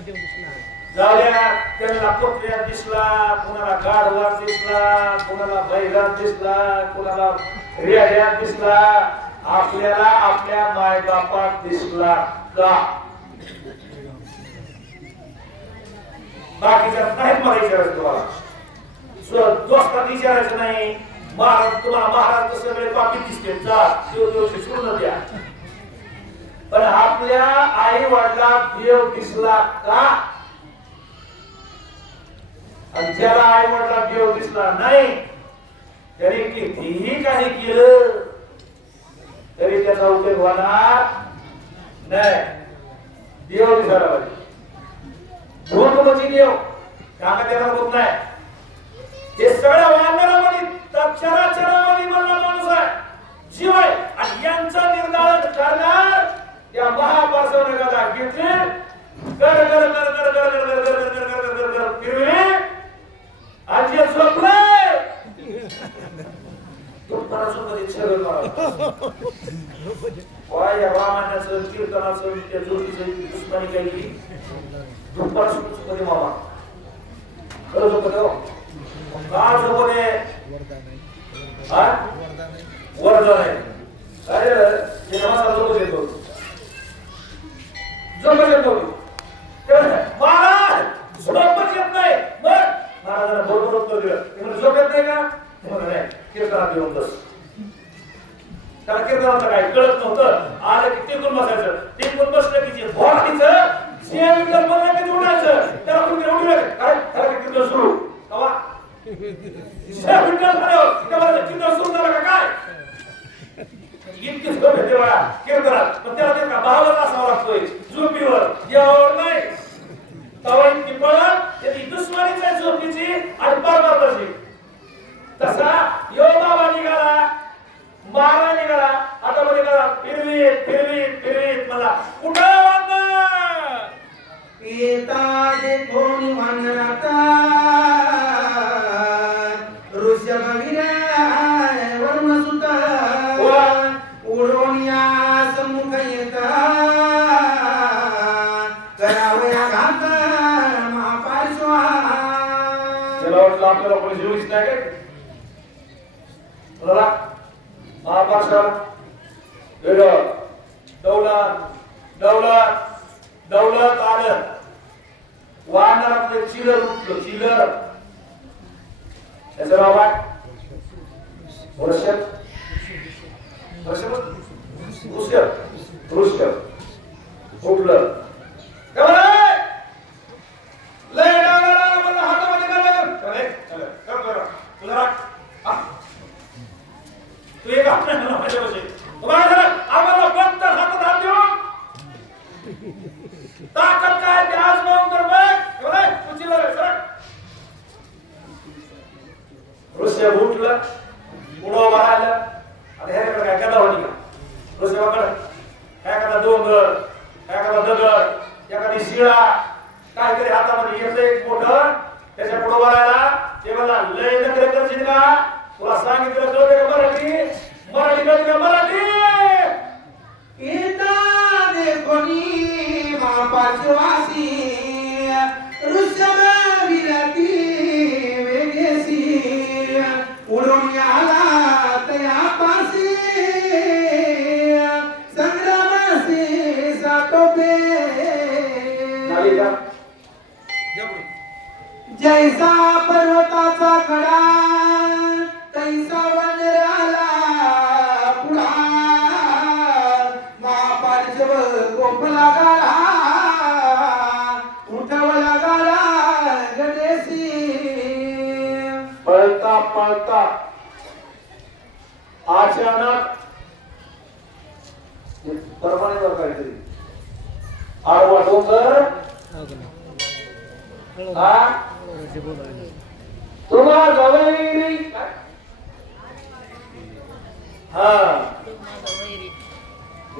जाऊया त्यांना कुत्र्यात दिसला, कुणाला गाढवात दिसला, कुणाला बैलात दिसला, कुणाला रेड्यात दिसला, आपल्याला आपल्या मायबापात दिसला का? बाकीच्या नाहीत मला विचारायचं तुम्हाला, दोस्तात विचारायचं नाही. महाराज तुम्हाला महाराज तर सगळे पापी दिसते जा दिवशी सोडून द्या, पण आपल्या आई वडिला देव दिसला का? आणि ज्याला आई वडिला देव दिसला नाही तरी कितीही काही केलं तरी त्याचा उपयोग होणार नाही. देव दिसायला पाहिजे. भूत म्हणजे देव काका त्याला होत नाही. हे सगळं वानरामध्ये चराचरामध्ये बनला माणूस आहे, जीव आहे, आणि यांचा निर्धारण करणार या महापार्श्वने गदा घेतली, कर कर कर कर कर कर कर कर कर कर कर कर फिरवे आज जे झोपले तो परसमध्ये छगन मारा. वाय रामायणाचं कीर्तनाचं त्या ज्योतीचं दुश्मनी केली दुपारसुद्धा मामा खरंच होतं का? का झोपणे वरदान आहे. अरे हे नमाज झोपत येतो महाराज झोपच येत नाही. मग महाराजांना बरोबर उत्तर दिलं, झोप येत नाही का? नाही, कीर्तनात येऊन बस. त्याला कीर्तनाचं काय कळत नव्हतं. आलं की टिकून बसायचं, टिकून बसलं की जे बोलायचं जे विकल्प बनलं की उठायचं, त्याला कोणी उठलं काय त्याला कीर्तन सुरू कवा कीर्तन सुरू झालं का काय इतकी झोप येते बघा कीर्तनात. पण त्याला ते का भावच असावा लागतोय झोपीवर यावर नाही. तवा इतकी पळत त्याची दुश्मनीच आहे झोपीची आणि परमार्थाची. तसा यो बाबा निघाला, मारा निघाला, आता मध्ये निघाला फिरवीत फिरवीत फिरवीत मला कुठं वाटलं येता देखोनी वानराता ऋषभविराय वर्णसुता उडोनिया सम्मुख येता करावया घात महापार्श्वा. चला वाटलं आपल्याला कोणी जीवच नाही काय बघा महापार्श्वा वेगळं दौलत दौलत दौलत आलं. वानरातलं चिलर उठलं चिलर त्याचं नाव काय? वृषभ वृषभ वृषभ वृषभ उठलं लय डागाला मला हातामध्ये घाललं चले चले कर कर तुला तू एक हात नाही माझ्या बसे तुम्हाला आम्हाला फक्त हातात हात देऊन ताकद काय ते आजमावून तर बघ उचललं सरक. ऋषभ उठलं पुढं उभा राहिलं. आता ह्याकडे काय कदा होती का ऋषभाकडे एखादा डोंगर एखादा दगड एखादी शिळा काहीतरी हातामध्ये घेतलं एक मोठं त्याच्या पुढं उभा राहिला. ते मला लय नखरे करशील का? तुला सांगितलं कळते का मराठी? मराठी कळते का मराठी? येता देखोनी महापार्श्वासी ऋषभविराती वेगेसी उडून आला तयापासी संग्रामासी सातोपे जैसा पर्वताचा कडा तैसा वनराला पुढा महापार्श्व गोपला गाला उठवला गाला गणेशी. पळता पळता अचानक परमानेवर काहीतरी आडवा डोंगर तुम्हा जवळ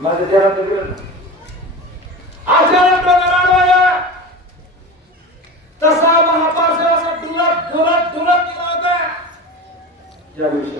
माझ्या देहात गेलं अचानक डोंगर आडवा तसा महापार्श्व असा डुलत डुलत डुलत निघाला होता. या दिवशी